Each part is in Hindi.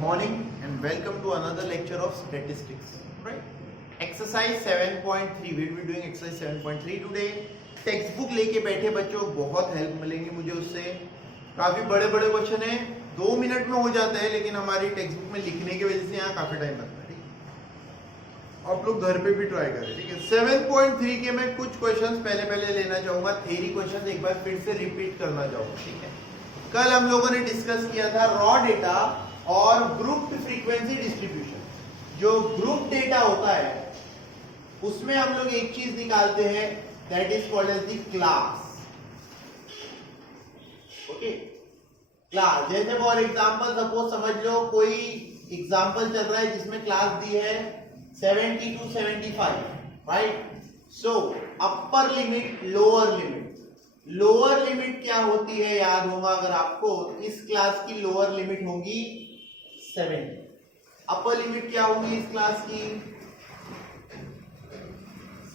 morning and welcome to another lecture of statistics. Right? Exercise 7.3. We will be doing exercise 7.3 today. Text book लेके बैठे बच्चों, बहुत हेल्प मिलेंगी मुझे उससे. काफी बड़े बड़े क्वेश्चन है, 2 मिनट में हो जाता है, लेकिन हमारी टेक्स्ट बुक में लिखने की वजह से यहाँ काफी टाइम लगता है. ठीक है, आप लोग घर पे भी ट्राई करें. ठीक है, 7.3 के मैं कुछ क्वेश्चंस पहले लेना चाहूंगा. थ्योरी क्वेश्चंस एक बार फिर से रिपीट करना चाहूंगा. ठीक है, कल हम लोगों ने डिस्कस किया था रॉ डेटा और ग्रुप फ्रीक्वेंसी डिस्ट्रीब्यूशन. जो ग्रुप डेटा होता है उसमें हम लोग एक चीज निकालते हैं, that is called as the class. Okay, class. जैसे फॉर एग्जांपल सपोज समझ लो कोई एग्जांपल चल रहा है जिसमें क्लास दी है 70 to 75, right. So upper limit, lower limit. Lower limit क्या होती है याद होगा अगर आपको. इस क्लास की लोअर लिमिट होगी 70. अपर लिमिट क्या होगी इस क्लास की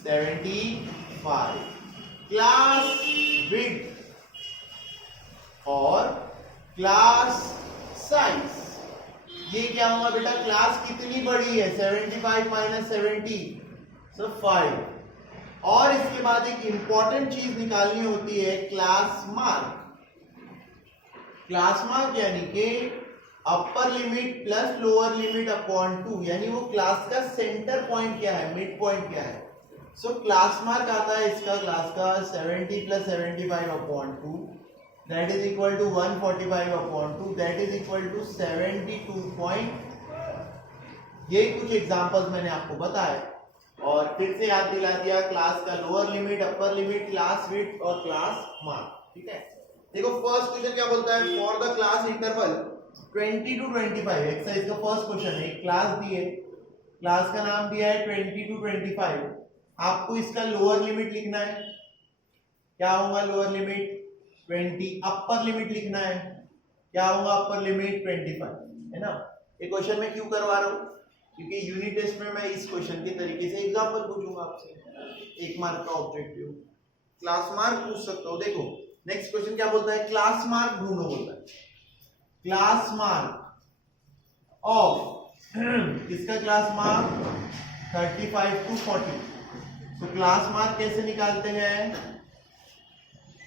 75. क्लास विड्थ और क्लास साइज, ये क्या होगा बेटा. क्लास कितनी बड़ी है 75 माइनस 70, सो 5. और इसके बाद एक इंपॉर्टेंट चीज निकालनी होती है क्लास मार्क. क्लास मार्क यानी कि अपर limit plus lower limit upon 2, यानी वो क्लास का सेंटर पॉइंट क्या है, मिड पॉइंट क्या है. सो क्लास मार्क आता है इसका क्लास का 70 plus 75 upon 2, that is equal to 145 upon 2, that is equal to 72. ये कुछ एग्जांपल्स मैंने आपको बताए और फिर से याद दिला दिया. क्लास का lower limit, upper limit, class width और क्लास मार्क. ठीक है, देखो फर्स्ट क्वेश्चन क्या बोलता है. For the class interval 20 to 25, exercise का फर्स्ट क्वेश्चन है. क्लास दी है, क्लास का नाम दिया है 20 to 25. आपको इसका लोअर लिमिट लिखना है. क्या होगा लोअर लिमिट 20. अपर लिमिट लिखना है. क्या होगा अपर लिमिट 25, है ना. ये क्वेश्चन मैं क्यों करवा रहा हूँ, क्योंकि यूनिट टेस्ट में मैं इस क्वेश्चन के तरीके से एग्जांपल पूछूंगा आपसे. 1 मार्क का ऑब्जेक्टिव. क्लास मार्क पूछ सकता हूँ. देखो नेक्स्ट क्वेश्चन क्या बोलता है, क्लास मार्क ढूंढो बोलता है. क्लास मार्क ऑफ किसका क्लास मार्क 35 to 40. तो क्लास मार्क कैसे निकालते हैं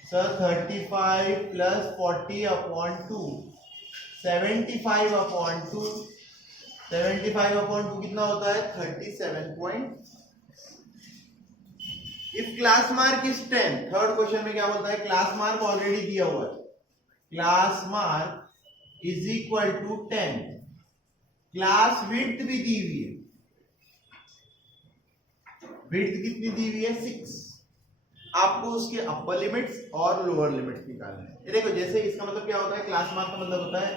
sir. 35 plus 40 upon 2, 75 upon 2. 75 upon 2 कितना होता है 37. If class mark is 10, third question में क्या बोलता है, क्लास मार्क ऑलरेडी दिया हुआ है. Class mark is equal to 10. Class width भी दी हुई है. विड्थ कितनी दी हुई है 6. आपको उसके अपर लिमिट्स और लोअर लिमिट्स निकालने हैं. ये देखो जैसे इसका मतलब क्या होता है, क्लास मार्क का मतलब होता है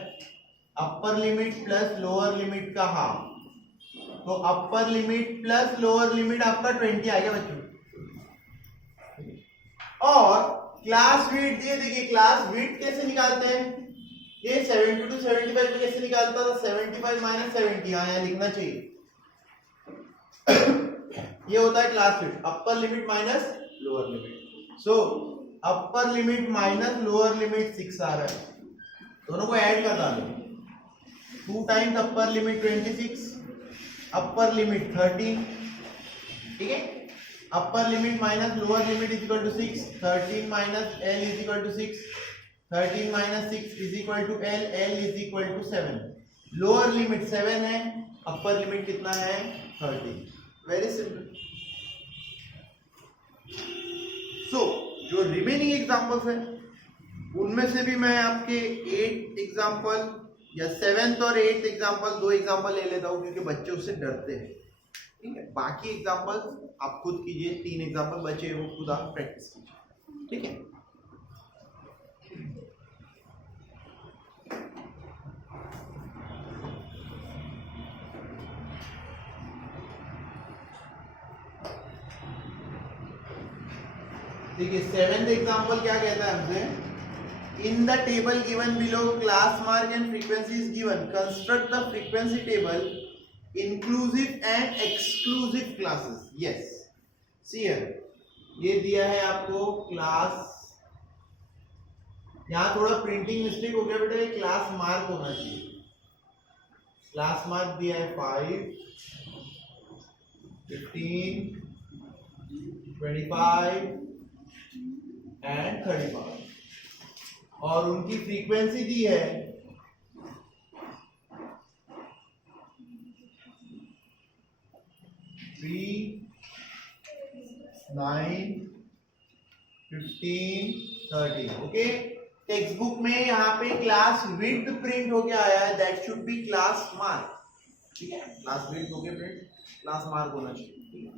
upper limit plus lower limit का हाफ. तो अपर लिमिट प्लस लोअर लिमिट आपका 20 आ गया बच्चों. और क्लास विड्थ, ये देखिए क्लास विड्थ कैसे निकालते हैं. ये 70 to 75 कैसे निकालता था, 75 माइनस 70. यहाँ लिखना चाहिए. ये होता है class width, upper limit minus lower limit. So upper limit minus lower limit 6 आ रहा है. दोनों को ऐड कर डालो. 2 times upper limit 26, upper limit 13. ठीक है, upper limit minus lower limit is equal to 6. 13 minus L is equal to 6. 13 माइनस 6 is equal to L. L is equal to 7. Lower limit 7 है, अपर लिमिट कितना है 13. Very simple. सो जो रिमेनिंग एग्जांपल्स है उनमें से भी मैं आपके 8 एग्जांपल या 7th और 8th एग्जांपल, 2 एग्जांपल ले लेता हूं क्योंकि बच्चे उससे डरते हैं. ठीक है, बाकी एग्जांपल आप खुद कीजिए. 3 एग्जांपल बचे हैं, वो खुद आप प्रैक्टिस कीजिए. ठीक है, देखिए 7th एग्जांपल क्या कहता है हमसे. In the table given below class mark and frequency is given. Construct the frequency table inclusive and exclusive classes. Yes, see here ये दिया है आपको क्लास. यहां थोड़ा प्रिंटिंग मिस्टेक हो गया बेटा, ये क्लास मार्क होना चाहिए. क्लास मार्क दिया है 5, 15, 25 एंड 35 और उनकी फ्रीक्वेंसी दी है 3, 9, 15, 13. ओके, टेक्स्ट बुक में यहाँ पे क्लास विड्थ प्रिंट होके आया है, that should be class mark. ठीक है, क्लास विड्थ होके प्रिंट क्लास मार्क होना चाहिए.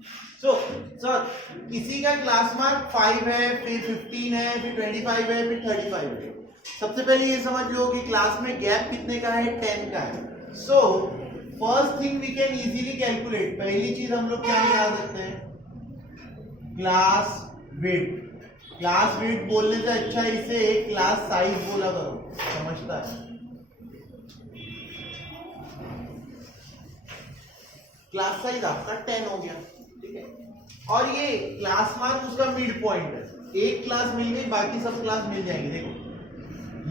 सो सर किसी का क्लास मार्क 5 है, फिर 15 है, फिर 25 है, फिर 35 है. सबसे पहले ये समझ लो कि क्लास में गैप कितने का है, 10 का है. So first thing we can easily calculate. पहली चीज हम लोग क्या निकाल सकते हैं, क्लास विड्थ. क्लास विड्थ बोलने से अच्छा इसे एक क्लास साइज बोला करो, समझता है. क्लास साइज आपका 10 हो गया. ठीक है, और ये क्लास मार्क उसका मिड पॉइंट है. एक क्लास मिल गई, बाकी सब क्लास मिल जाएंगे. देखो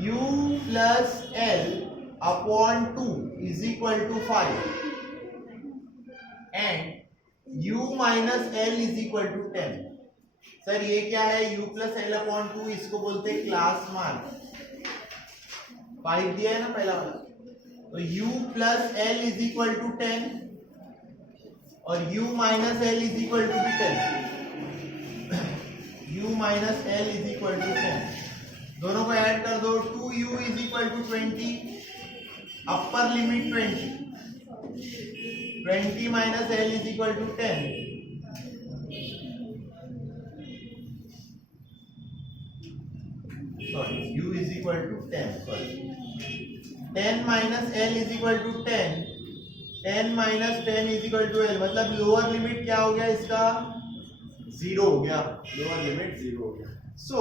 u plus l upon 2 is equal to 5 and u minus l is equal to 10. Sir ये क्या है, u प्लस एल अपॉन 2, इसको बोलते हैं क्लास मार्क. 5 दिया है ना पहला वाला, तो u plus L is equal to 10 और u minus L is equal to भी 10. u minus L is equal to 10, दोनों को ऐड कर दो. 2u is equal to 20, upper limit 20 minus L is equal to 10. Sorry, u is equal to 10. Sorry, 10 minus l is equal to 10. 10 minus 10 is equal to l. मतलब लोअर लिमिट क्या हो गया इसका, 0 हो गया. लोअर लिमिट 0 हो गया. सो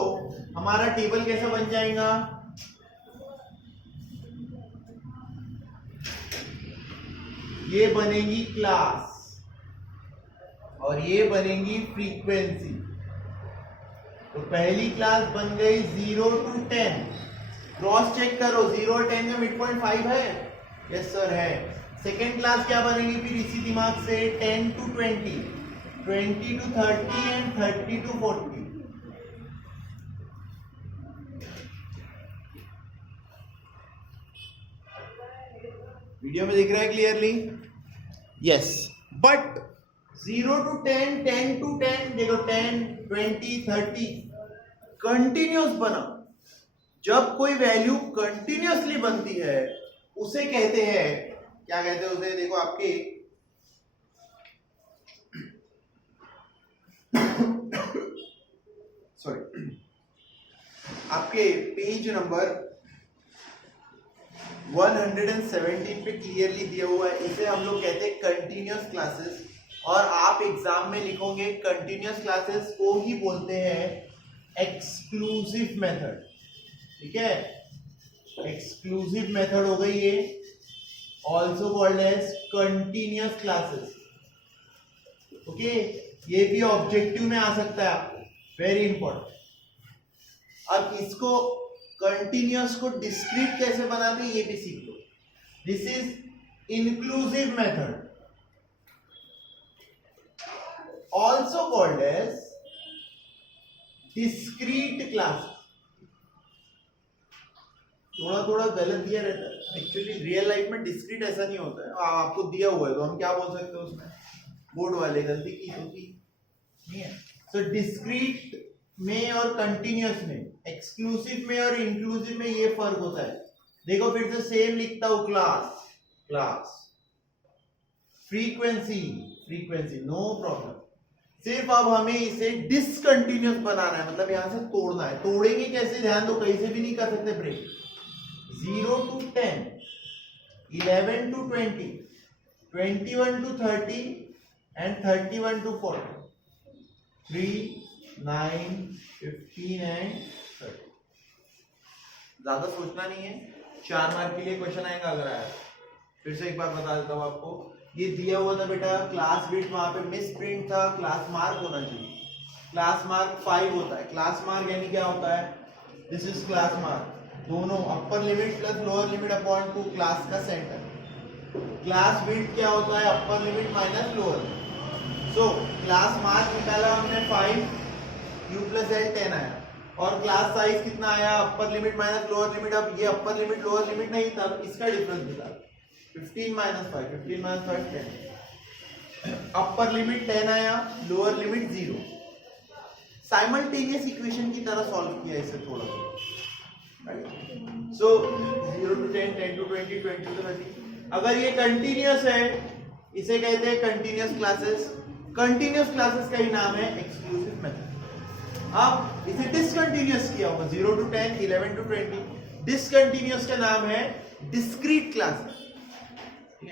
हमारा टेबल कैसा बन जाएगा, ये बनेगी क्लास और ये बनेगी फ्रीक्वेंसी. तो पहली क्लास बन गई 0 to 10. क्रॉस चेक करो, 0 और 10 का मिड पॉइंट 5 है. यस सर है. सेकेंड क्लास क्या बनेगी फिर इसी दिमाग से, 10 to 20, 20 to 30 and 30 to 40. Video में दिख रहा है clearly? Yes. But 0 to 10, 10 to 10, देखो 10, 20, 30 कंटिन्यूस बना. जब कोई वैल्यू कंटिन्यूसली बनती है उसे कहते हैं, क्या कहते हैं उसे, देखो आपके सॉरी आपके पेज नंबर 117 पे क्लियरली दिया हुआ है. इसे हम लोग कहते हैं कंटिन्यूस क्लासेस. और आप एग्जाम में लिखोगे कंटिन्यूस क्लासेस को ही बोलते हैं एक्सक्लूसिव मेथड. ठीक है, एक्सक्लूसिव मेथड हो गई ये, also called as continuous classes. Okay, ये भी ऑब्जेक्टिव में आ सकता है आपको, वेरी इंपॉर्टेंट. अब इसको कंटिन्यूस को डिस्क्रीट कैसे बनाते हैं ये भी सीख लो. This is inclusive method, also called as discrete class. थोड़ा थोड़ा गलत दिया रहता है, एक्चुअली रियल लाइफ में डिस्क्रीट ऐसा नहीं होता है. आपको दिया हुआ है तो हम क्या बोल सकते हैं उसमें, बोर्ड वाले गलती की तो की नहीं है. सो डिस्क्रीट में और कंटिन्यूस में, एक्सक्लूसिव में और इंक्लूसिव में ये फर्क होता है. देखो फिर से सेम लिखता हूं, class class, frequency frequency, no problem. सिर्फ अब हमें इसे डिसकंटिन्यूस बनाना है, मतलब यहां से तोड़ना है. तोड़ेंगे कैसे, ध्यान दो, कहीं से भी नहीं कर सकते break. 0 to 10, 11 to 20, 21 to 30 and 31 to 40, 3, 9, 15 and 30. ज्यादा सोचना नहीं है, 4 मार्क के लिए क्वेश्चन आएगा अगर आया. फिर से एक बार बता देता हूं आपको, ये दिया हुआ था बेटा क्लास विड्थ, वहां पे मिस प्रिंट था, क्लास मार्क होना चाहिए. क्लास मार्क 5 होता है. क्लास मार्क यानी क्या होता है, दिस इज क्लास मार्क. दोनों upper limit plus lower limit upon 2, class का सेंटर. क्लास विड्थ क्या होता है, upper limit minus lower. So class mark निकाला हमने 5, u प्लस एल 10 आया, और क्लास साइज कितना आया, अपर लिमिट माइनस लोअर लिमिट। अब ये अपर लिमिट लोअर लिमिट नहीं था, तो इसका डिफरेंस निकाल, 15 माइनस 5, 15 माइनस 5 10, अपर लिमिट 10 आया, लोअर लिमिट 0। साइमल्टेनियस इक्वेशन की तरह सॉल्व किया इसे थोड़ा, सो 0 to 10, 10 to 20, 20 to 30। अगर ये कंटिन्यूअस है, इसे कहते हैं कंटिन्यूअस क्लासेस। कंटिन्यूअस क्लासेस का ही नाम है एक्सक्लूसिव मेथड। अब इसे डिसकंटिन्यूअस किया होगा, 0 to 10, 11 to 20। डिसकंटिन्यूअस का नाम है डिस्क्रीट क्लासेस।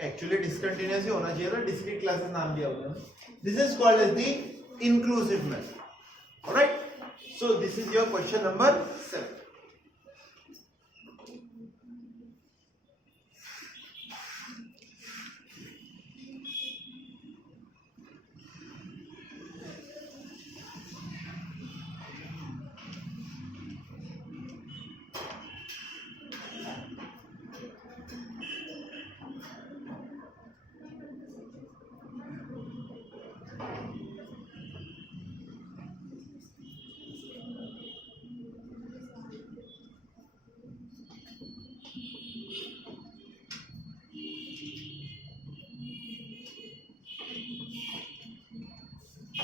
एक्चुअली डिसकंटिन्यूअस ही होना चाहिए था, डिस्क्रीट क्लासेस नाम दिया होगा। This is called as the inclusive method. Alright, so this is your question number 7।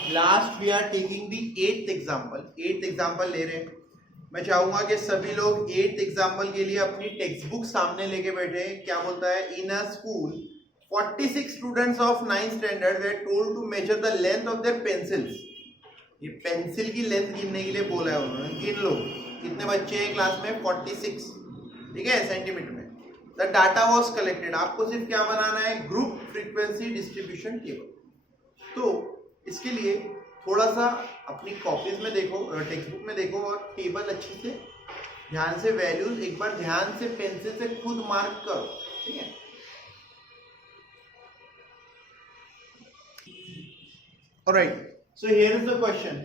Last we are taking the 8th example. 8th example ले रहे हैं। मैं चाहूंगा कि सभी लोग 8th एग्जाम्पल के लिए अपनी टेक्स्ट बुक सामने लेके बैठे। क्या बोलता है, in a school 46 students of 9th standard they told to measure the length of their pencils. ये पेंसिल की लेंथ गिनने के लिए बोला है उन्होंने, गिन लो कितने बच्चे हैं क्लास में, 46, ठीक है, सेंटीमीटर में। The data was collected. आपको सिर्फ क्या बनाना है, ग्रुप फ्रीक्वेंसी डिस्ट्रीब्यूशन टेबल। तो इसके लिए थोड़ा सा अपनी कॉपीज में देखो, टेक्स्ट बुक में देखो, और टेबल अच्छे से ध्यान से वैल्यूज एक बार ध्यान से पेंसिल से खुद मार्क करो, ठीक है। Alright, so here is the question.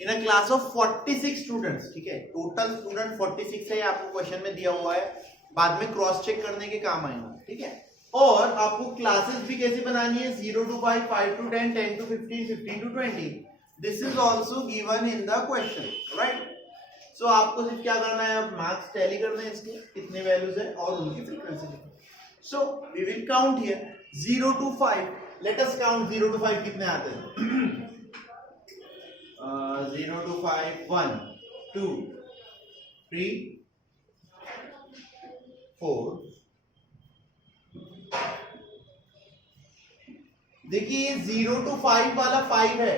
In a class of 46 students, ठीक है, टोटल स्टूडेंट 46 है, आपको क्वेश्चन में दिया हुआ है, बाद में क्रॉस चेक करने के काम आएगा, ठीक है। और आपको क्लासेस भी कैसे बनानी है, 0 to 5, 5 to 10, 10 to 15, 15 to 20। This is also given in the question, right. So आपको सिर्फ क्या करना है, अब मार्क्स टैली करने हैं, इसके कितने वैल्यूज है और उनकी फ्रीक्वेंसी लिखो। So we will count here 0 to 5। Let us count 0 to 5 कितने आते हैं। 0 to 5, 1, 2, 3, 4। देखिए 0 to 5 वाला 5 है,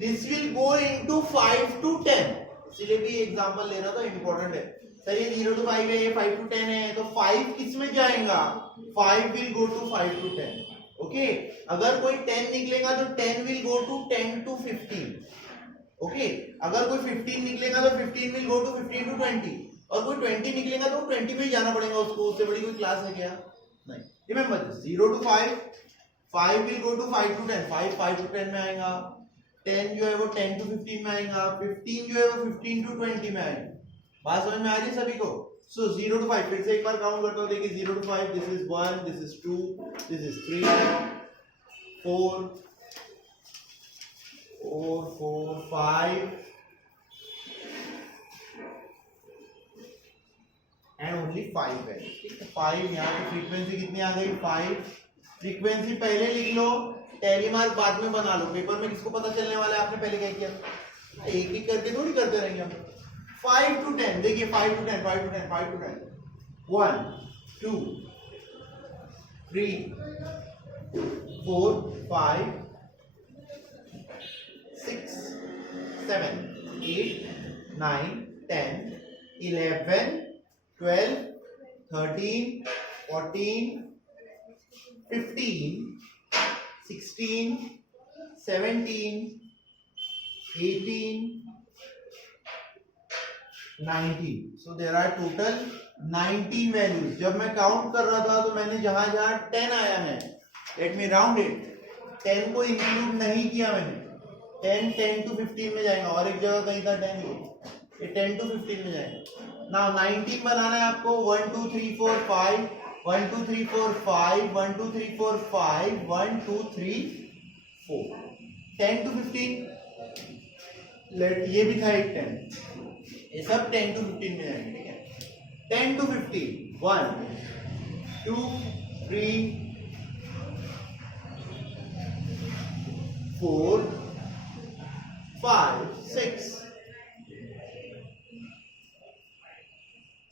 this will go into 5 to 10, इसलिए भी एग्जांपल लेना तो इंपॉर्टेंट है। सर ये 0 to 5 है, ये 5 to 10 है, तो 5 किस में जाएगा, 5 will go to 5 to 10, okay. अगर कोई 10 निकलेगा तो 10 will go to 10 to 15, okay. अगर कोई 15 निकलेगा तो 15 विल गो टू 15 to 20, और कोई 20 निकलेगा तो 20 में ही जाना पड़ेगा उसको, उससे बड़ी कोई क्लास है क्या, नहीं। Remember 0 to 5, 5 will go to 5 to 10, 5 to 10 में आएगा, 10 जो है वो 10 to 15 में आएगा, 15 जो है वो 15 to 20 में आएगा। बात समझ में आ रही है सभी को। सो 0 to 5 फिर से एक बार काउंट करता हूँ, देखिए 0 to 5, this is 1, this is 2, this is 3, 4, 5 and only 5 है, ठीक है। 5 यहाँ पे फ्रीक्वेंसी कितनी आ गई, 5। फ्रीक्वेंसी पहले लिख लो, टैली मार्क बाद में बना लो, पेपर में किसको पता चलने वाला है आपने पहले क्या किया, एक एक करके थोड़ी करते रहेंगे हम। 5 to 10, देखिए 5 to 10, 5 to 10, 5 to 10, 1, 2, 3, 4, 5, 6, 7, 8, 9, 10, 11, 12, 13, 14, 15, 16, 17, 18, 19। So there are total 19 values। जब मैं काउंट कर रहा था तो मैंने जहां जहां 10 आया है, लेट मी राउंड इट, 10 को इंक्लूड नहीं किया मैंने। 10 to 15 में जाएगा, और एक जगह कहीं था 10, ये 10 to 15 में जाएगा। नाउ 19 बनाना है आपको, 1 2 3 4 5 1 2 3 4 5 1 2 3 4 5 1 2 3 4 10 to 15 लेट ये भी था एक 10 ये सब 10 to 15 में जाएंगे ठीक है 10 to 15 1 2 3 4 5 6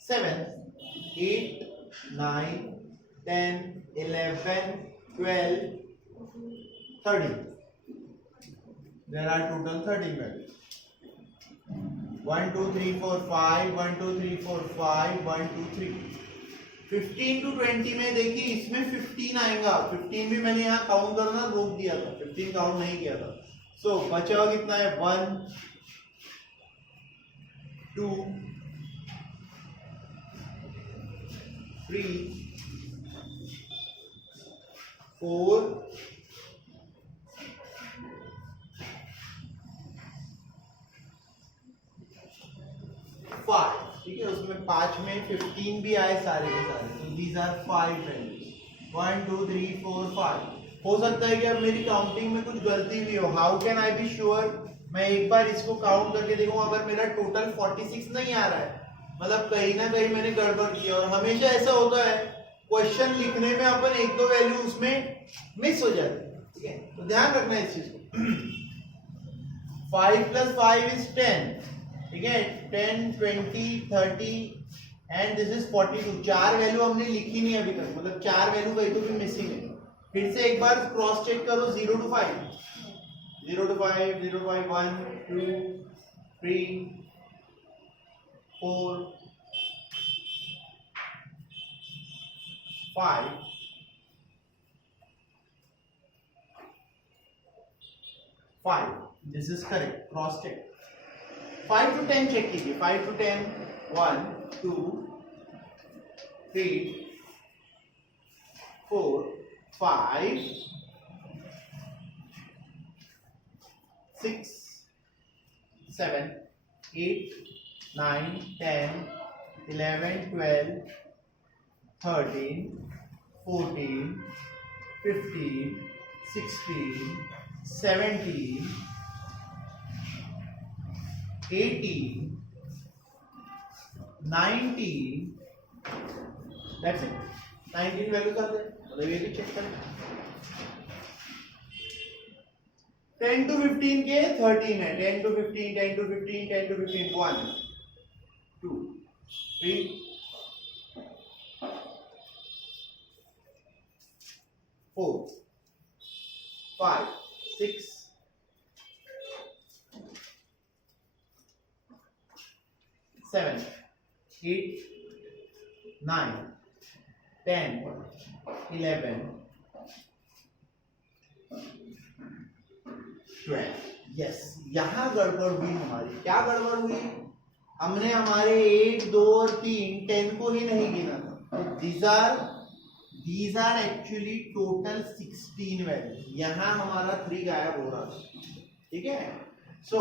7 8 9 10 11 12 13 there are total 13 values 1 2 3 4 5 1 2 3 4 5 1 2 3 15 to 20 में देखिए इसमें 15 आएगा 15 भी मैंने यहाँ काउंट करना रोक दिया था 15 काउंट नहीं किया था सो बचा हुआ कितना है 1 2 3 4 5 ठीक है उसमें 5 में 15 भी आए सारे के सारे तो दीज आर 5 वैल्यूज 1 2 3 4 5 हो सकता है कि अब मेरी काउंटिंग में कुछ गलती भी हो how can I be sure मैं एक बार इसको काउंट करके देखूं अगर मेरा टोटल 46 नहीं आ रहा है मतलब कहीं ना कहीं मैंने गड़बड़ किया और हमेशा ऐसा होता है क्वेश्चन लिखने में अपन एक दो वैल्यू उसमें मिस हो जाती है ठीक है तो ध्यान रखना इस चीज को 5 + 5 is 10 ठीक है 10 20 30 एंड दिस इज 42 चार वैल्यू हमने लिखी नहीं अभी तक मतलब चार वैल्यू कहीं तो भी मिसिंग है फिर से एक बार क्रॉस चेक करो 0 to 5 0 to 5 0 to 5 1 2 3 4 5 5 this is correct cross check 5 to 10 check कीजिए 5 to 10 1 2 3 4 5 6 7 8 9 10 11 12 13 14 15 16 17 18 19 that's it 19 वैल्यू कर दे मतलब ये भी चेक करें 10 to 15 के 13 है 10 to 15 10 to 15 10 to 15 1 2 3 4 5 6 7 8 9 10 11 12 यस यहां गड़बड़ हुई हमारी क्या गड़बड़ हुई हमने हमारे 1 2 और 3 10 को ही नहीं गिना था तो these are actually total 16 value यहां हमारा 3 गायब हो रहा था ठीक है सो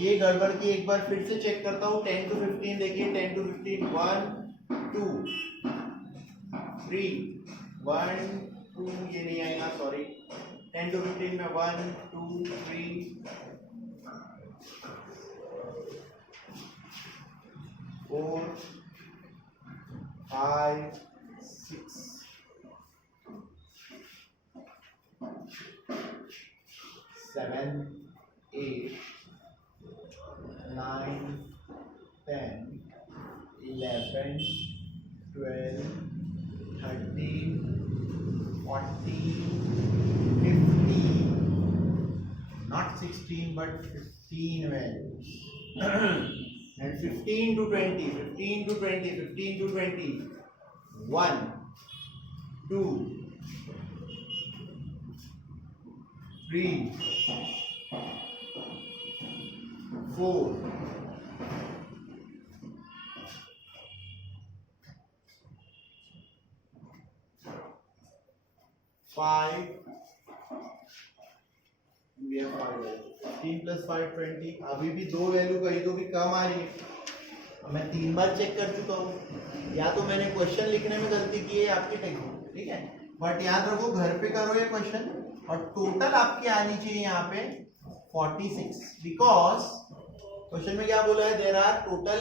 ये गड़बड़ की एक बार फिर से चेक करता हूँ 10 to 15 देखिए 10 to 15 1 2 3 1 2 ये नहीं आएगा सॉरी 10 to 15 में 1 2 3 4 5 6 7 8 9 10 11 12 13 14 15 not 16 but 15 values and 15 to 20 15 to 20 15 to 20 1 2 3 4 5 we have 5 15 plus 5 20 अभी भी दो वैल्यू कहीं तो भी कम आ रही है मैं 3 बार चेक कर चुका हूँ, या तो मैंने क्वेश्चन लिखने में गलती की है आपकी टेक्निक, ठीक है। बट याद रखो घर पे करो ये क्वेश्चन, और टोटल आपकी आनी चाहिए यहाँ पे 46, बिकॉज क्वेश्चन में क्या बोला है, देयर आर टोटल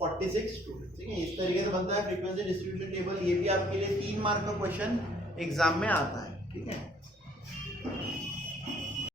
46 स्टूडेंट्स, ठीक है। इस तरीके से बनता है फ्रीक्वेंसी डिस्ट्रीब्यूशन टेबल। ये भी आपके लिए 3 मार्क का क्वेश्चन एग्जाम में आता है, ठीक है।